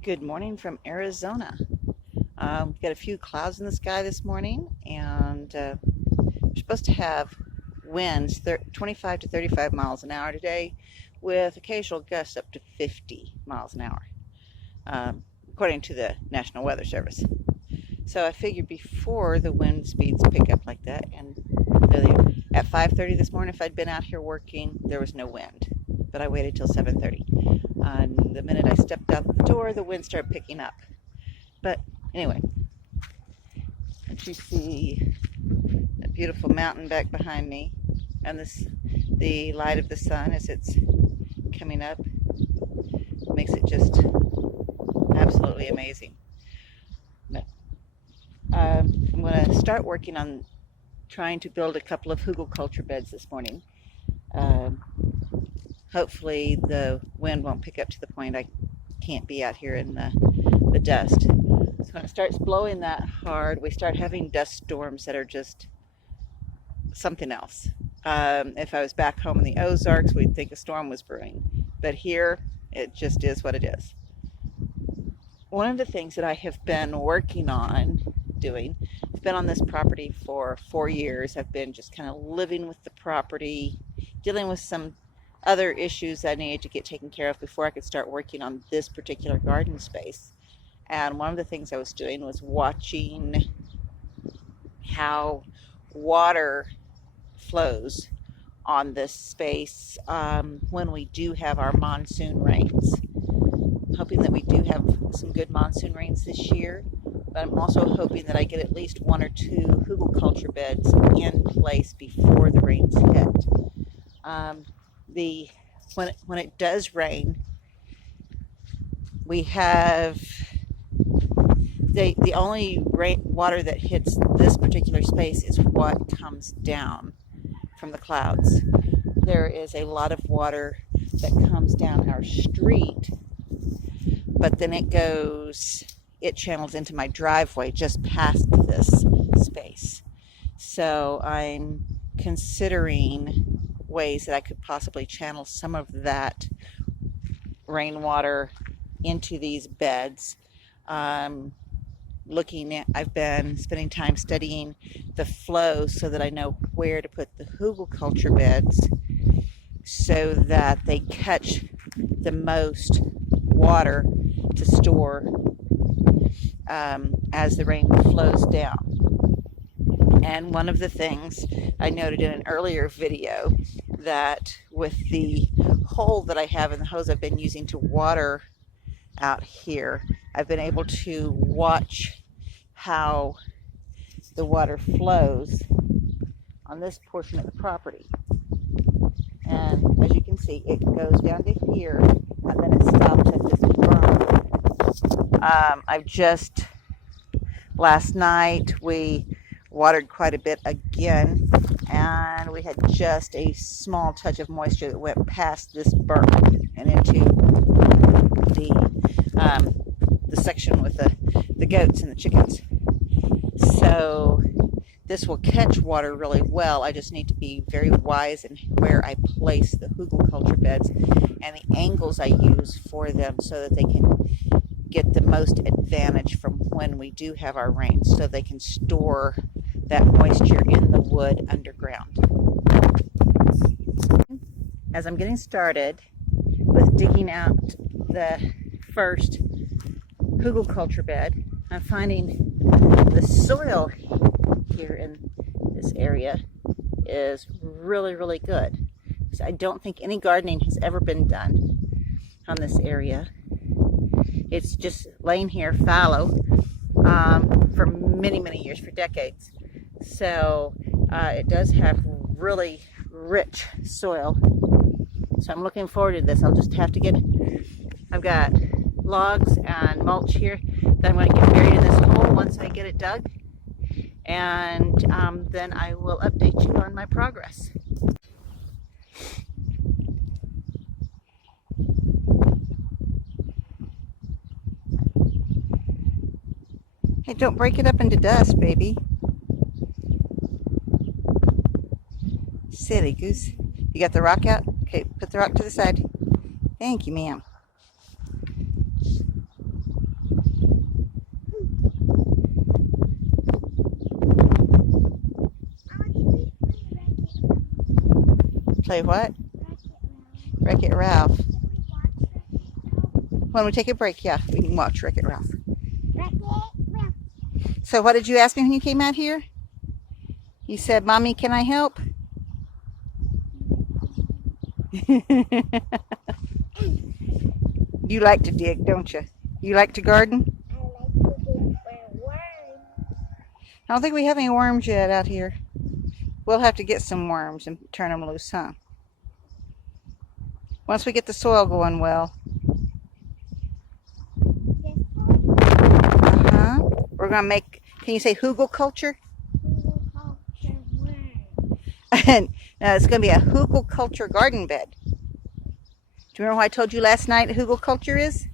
Good morning from Arizona. We've got a few clouds in the sky this morning, and we're supposed to have winds 25 to 35 miles an hour today, with occasional gusts up to 50 miles an hour, according to the National Weather Service. So I figured before the wind speeds pick up like that, and really at 5:30 this morning, if I'd been out here working, there was no wind. But I waited till 7:30. And the minute I stepped out the door, the wind started picking up. But anyway, don't you see that beautiful mountain back behind me, and the light of the sun as it's coming up makes it just absolutely amazing. But I'm going to start working on trying to build a couple of hugelkultur beds this morning. Um, Hopefully the wind won't pick up to the point I can't be out here in the dust. So when it starts blowing that hard, we start having dust storms that are just something else. If I was back home in the Ozarks, we'd think a storm was brewing. But here, it just is what it is. One of the things that I have been working on doing, I've been on this property for 4 years. I've been just kind of living with the property, dealing with some other issues that I needed to get taken care of before I could start working on this particular garden space. And one of the things I was doing was watching how water flows on this space when we do have our monsoon rains. I'm hoping that we do have some good monsoon rains this year, but I'm also hoping that I get at least one or two hugelkultur beds in place before the rains hit. When it does rain, we have the only water that hits this particular space is what comes down from the clouds. There is a lot of water that comes down our street, but then it channels into my driveway just past this space. So I'm considering ways that I could possibly channel some of that rainwater into these beds. I've been spending time studying the flow so that I know where to put the hugelkultur beds so that they catch the most water to store as the rain flows down. And one of the things I noted in an earlier video, that with the hole that I have in the hose I've been using to water out here, I've been able to watch how the water flows on this portion of the property. And as you can see, it goes down to here, and then it stops at this berm. Last night we watered quite a bit again, and we had just a small touch of moisture that went past this berm and into the section with the goats and the chickens. So this will catch water really well. I just need to be very wise in where I place the hugelkultur beds and the angles I use for them so that they can get the most advantage from when we do have our rains, so they can store that moisture in the wood underground. As I'm getting started with digging out the first hugelkultur bed, I'm finding the soil here in this area is really, really good. So I don't think any gardening has ever been done on this area. It's just laying here fallow for many, many years, for decades. So it does have really rich soil. So I'm looking forward to this. I'll just have to I've got logs and mulch here that I'm going to get buried in this hole once I get it dug. And then I will update you on my progress. Hey, don't break it up into dust, baby. Silly goose. You got the rock out? Okay, put the rock to the side. Thank you, ma'am. Play what? Wreck-It Ralph. When we take a break, yeah, we can watch Wreck-It Ralph. So what did you ask me when you came out here? You said, Mommy, can I help? You like to dig, don't you? You like to garden? I like to dig for worms. I don't think we have any worms yet out here. We'll have to get some worms and turn them loose, huh? Once we get the soil going well. Uh-huh. We're going to make, can you say Hugelkultur? Hugelkultur worm. And no, it's going to be a Hugelkultur garden bed. Do you remember what I told you last night Hugelkultur is?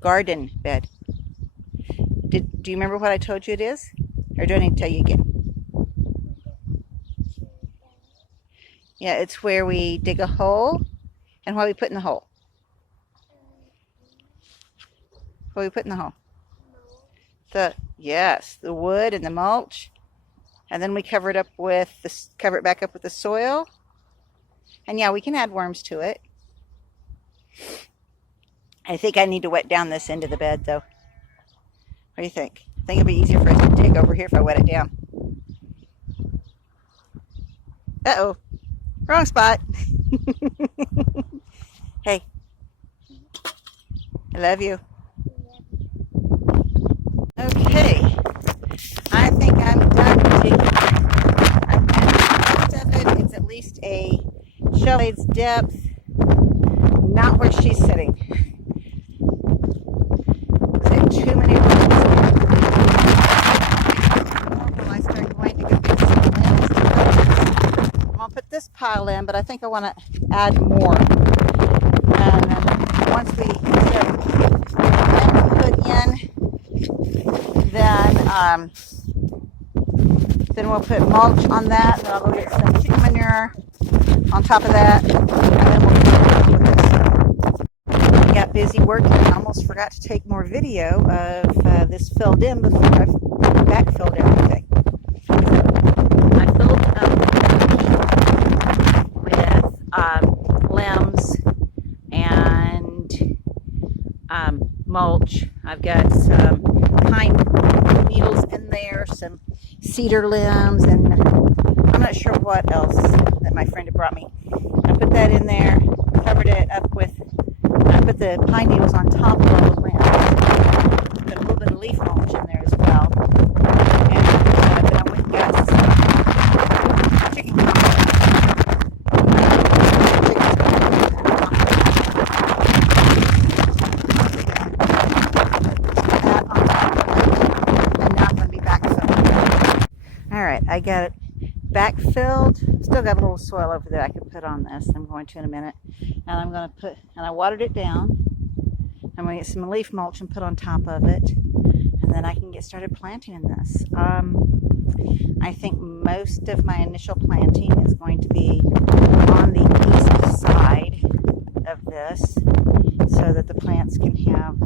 Garden bed. Do you remember what I told you it is? Or do I need to tell you again? Yeah, it's where we dig a hole. And what do we put in the hole? What do we put in the hole? Yes, the wood and the mulch. And then we cover it up with cover it back up with the soil. And yeah, we can add worms to it. I think I need to wet down this end of the bed though. What do you think? I think it'd be easier for us to dig over here if I wet it down. Uh-oh. Wrong spot. Hey. I love you. Okay. I think I'm done digging. I've got most of it. It's at least a shovel blade's depth. Not where she's sitting. Is there too many rooms? When I start going to go get some limbs to put this. I'm going to put this pile in, but I think I want to add more. And once we get them put in, then we'll put mulch on that. Then I'll go get some chicken manure on top of that, and then we'll continue with this. I got busy working and almost forgot to take more video of this filled in before I've backfilled everything. I filled up with limbs and mulch. I've got some pine needles in there, some cedar limbs, and I'm not sure what else that my friend had brought me. I put that in there, covered it up with, I put the pine needles on top of all the limbs. Put a little bit of leaf mulch in there as well. And then I went and got some chicken compost. I got it backfilled. Still got a little soil over there I could put on this. I'm going to in a minute. And I'm going to put, and I watered it down. I'm going to get some leaf mulch and put on top of it. And then I can get started planting in this. I think most of my initial planting is going to be on the east side of this so that the plants can have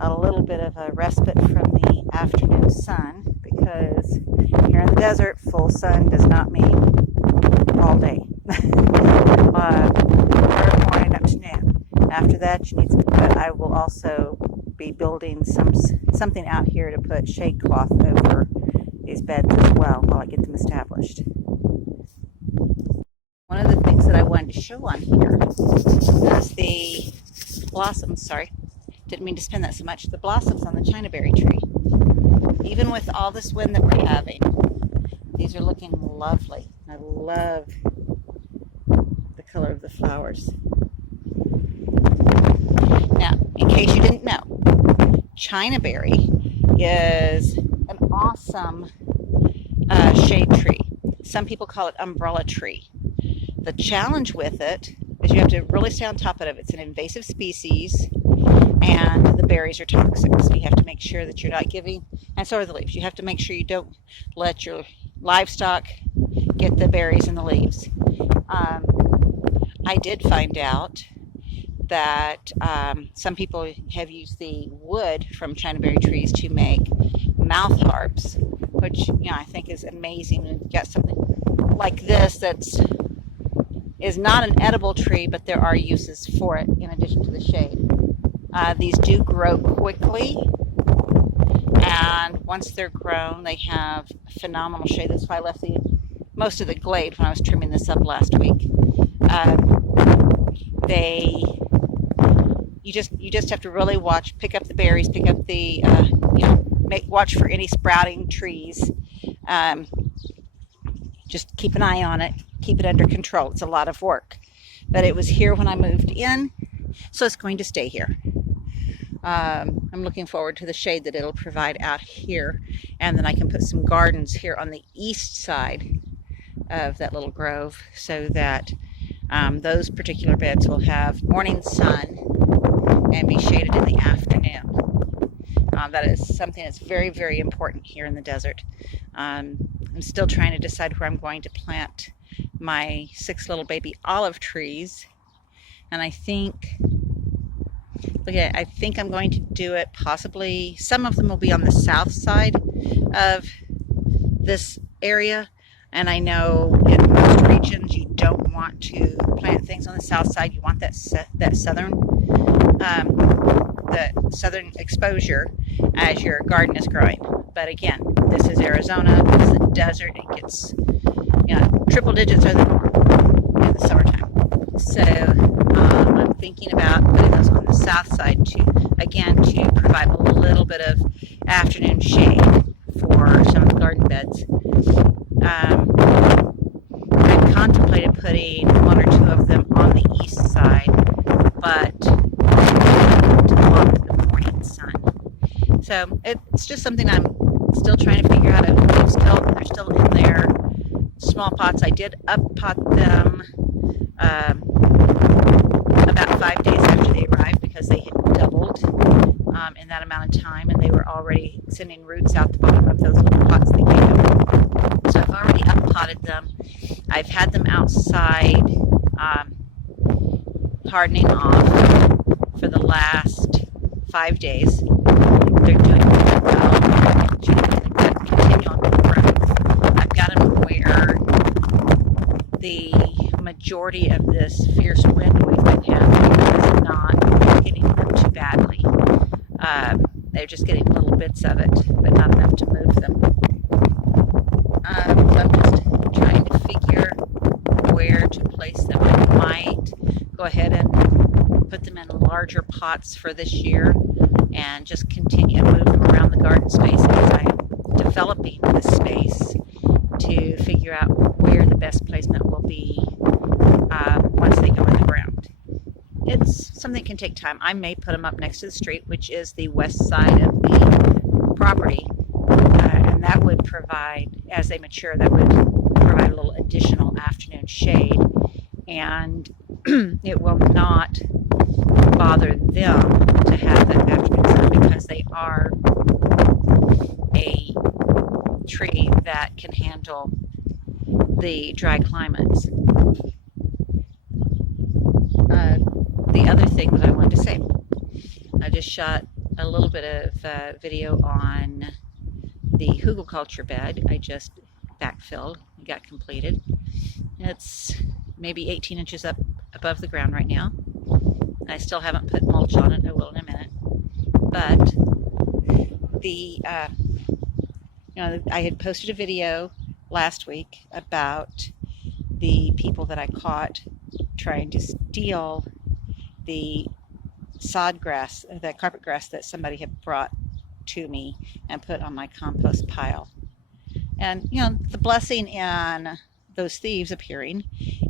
a little bit of a respite from the afternoon sun, because here in the desert, full sun does not mean all day. Early morning up to noon. After that, you need some, but I will also be building something out here to put shade cloth over these beds as well while I get them established. One of the things that I wanted to show on here is the blossoms. Sorry, didn't mean to spin that so much. The blossoms on the chinaberry tree. Even with all this wind that we're having, these are looking lovely. I love the color of the flowers. Now, in case you didn't know, chinaberry is an awesome shade tree. Some people call it umbrella tree. The challenge with it is you have to really stay on top of it. It's an invasive species, and the berries are toxic, so you have to make sure that you're not giving, and so are the leaves. You have to make sure you don't let your livestock get the berries and the leaves. I did find out that some people have used the wood from chinaberry trees to make mouth harps, which which I think is amazing. We've got something like this is not an edible tree, but there are uses for it in addition to the shade. These do grow quickly, and once they're grown, they have phenomenal shade. That's why I left most of the glade when I was trimming this up last week. You just have to really pick up the berries, pick up the watch for any sprouting trees. Just keep an eye on it, keep it under control. It's a lot of work, but it was here when I moved in, so it's going to stay here. I'm looking forward to the shade that it'll provide out here, and then I can put some gardens here on the east side of that little grove, so that those particular beds will have morning sun and be shaded in the afternoon. That is something that's very, very important here in the desert. I'm still trying to decide where I'm going to plant my 6 little baby olive trees, and I think I'm going to do it possibly, some of them will be on the south side of this area, and I know in most regions you don't want to plant things on the south side. You want that southern exposure as your garden is growing. But again, this is Arizona, this is the desert. It gets, triple digits are the norm in the summertime. So I'm thinking about putting those on the south side to provide a little bit of afternoon shade for some of the garden beds. I contemplated putting 1 or 2 of them on the east side, but to block the morning sun. So it's just something I'm still trying to figure out. They're still in their small pots. I did up pot them about 5 days after they arrived, because they had doubled in that amount of time, and they were already sending roots out the bottom of those little pots they gave them. So I've already up potted them. I've had them outside hardening off for the last 5 days. They're doing really well. Continue on the growth. I've got them where the majority of this fierce wind we've been having is not hitting them too badly. They're just getting little bits of it, but not enough to move them. So I'm just trying to figure where to place them. I might go ahead and put them in larger pots for this year and just continue to move them around the garden space as I'm developing the space to figure out where the best placement will be once they go in the ground. It's something that can take time. I may put them up next to the street, which is the west side of the property, and that would provide, as they mature, that would provide a little additional afternoon shade, and it will not bother them to have that afternoon sun, because they are a tree that can handle the dry climates. The other thing that I wanted to say, I just shot a little bit of video on the Hugelkultur bed. I just backfilled, got completed. It's maybe 18 inches up above the ground right now. I still haven't put mulch on it. I will in a minute. But I had posted a video last week about the people that I caught trying to steal the sod grass, the carpet grass that somebody had brought to me and put on my compost pile. And the blessing in those thieves appearing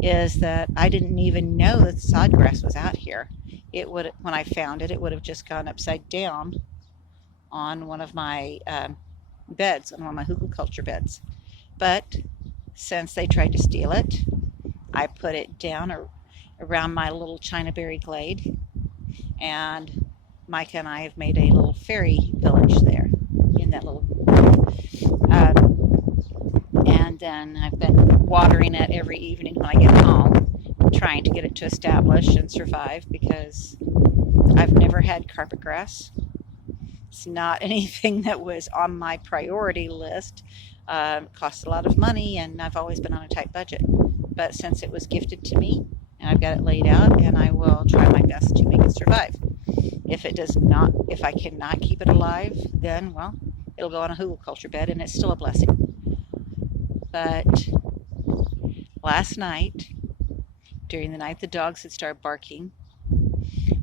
is that I didn't even know that sod grass was out here. When I found it, it would have just gone upside down on one of my beds, on one of my Hugelkultur beds. But since they tried to steal it, I put it down around my little China berry glade, and Micah and I have made a little fairy village there in that little and then I've been watering it every evening when I get home, trying to get it to establish and survive, because I've never had carpet grass It's not anything that was on my priority list. It costs a lot of money, and I've always been on a tight budget. But since it was gifted to me, and I've got it laid out, and I will try my best to make it survive. If I cannot keep it alive, then, well, it'll go on a Hugelkultur bed, and it's still a blessing. But last night, during the night, the dogs had started barking,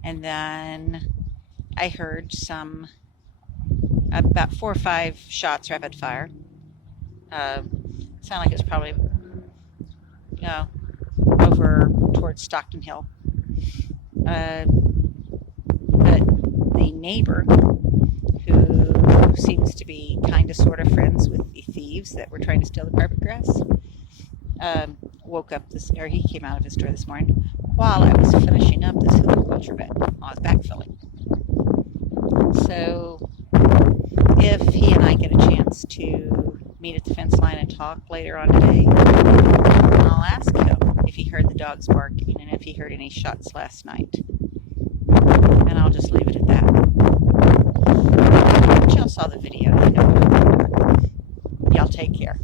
and then I heard about 4 or 5 shots rapid fire. Sounded like it was probably, over towards Stockton Hill. But the neighbor, who seems to be kind of sort of friends with the thieves that were trying to steal the carpet grass, woke up or he came out of his door this morning while I was finishing up this Hugelkultur bed. I was backfilling. So if he and I get a chance to meet at the fence line and talk later on today, I'll ask him if he heard the dogs barking and if he heard any shots last night. And I'll just leave it at that. But y'all saw the video. You know what I'm talking about. Y'all take care.